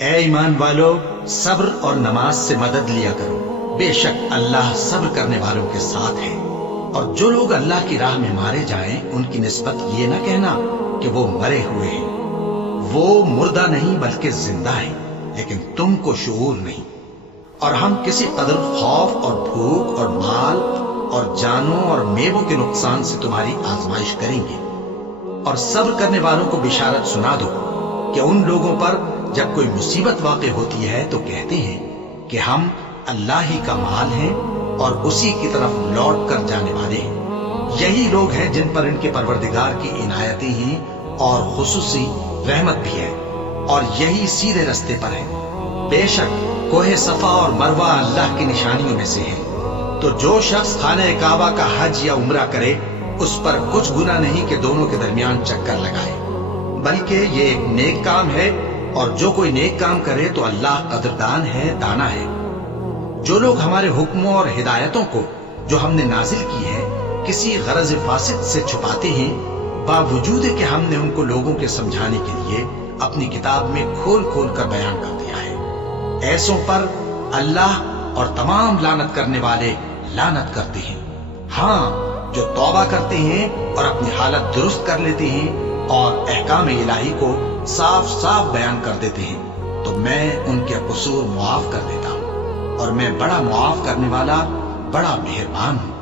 اے ایمان والو، صبر اور نماز سے مدد لیا کرو، بے شک اللہ صبر کرنے والوں کے ساتھ ہے۔ اور جو لوگ اللہ کی راہ میں مارے جائیں ان کی نسبت یہ نہ کہنا کہ وہ مرے ہوئے ہیں، وہ مردہ نہیں بلکہ زندہ ہیں، لیکن تم کو شعور نہیں۔ اور ہم کسی قدر خوف اور بھوک اور مال اور جانوں اور میووں کے نقصان سے تمہاری آزمائش کریں گے۔ اور صبر کرنے والوں کو بشارت سنا دو کہ ان لوگوں پر جب کوئی مصیبت واقع ہوتی ہے تو کہتے ہیں کہ ہم اللہ ہی کا مال ہیں اور اسی کی طرف لوٹ کر جانے والے ہیں۔ یہی لوگ ہیں جن پر ان کے پروردگار کی عنایتیں ہیں اور خصوصی رحمت بھی ہے، اور یہی سیدھے رستے پر ہیں۔ بے شک کوہ صفا اور مروہ اللہ کی نشانیوں میں سے ہیں، تو جو شخص خانہ کعبہ کا حج یا عمرہ کرے اس پر کچھ گناہ نہیں کہ دونوں کے درمیان چکر لگائے، بلکہ یہ ایک نیک کام ہے، اور جو کوئی نیک کام کرے تو اللہ قدردان ہے، دانا ہے۔ جو لوگ ہمارے حکموں اور ہدایتوں کو جو ہم نے نازل کی ہے کسی غرض فاسد سے چھپاتے ہیں، باوجود کہ ہم نے ان کو لوگوں کے سمجھانے کے لیے اپنی کتاب میں کھول کھول کر بیان کر دیا ہے، ایسوں پر اللہ اور تمام لعنت کرنے والے لعنت کرتے ہیں۔ ہاں، جو توبہ کرتے ہیں اور اپنی حالت درست کر لیتے ہیں اور احکام الہی کو صاف صاف بیان کر دیتے ہیں تو میں ان کے قصور معاف کر دیتا ہوں، اور میں بڑا معاف کرنے والا، بڑا مہربان ہوں۔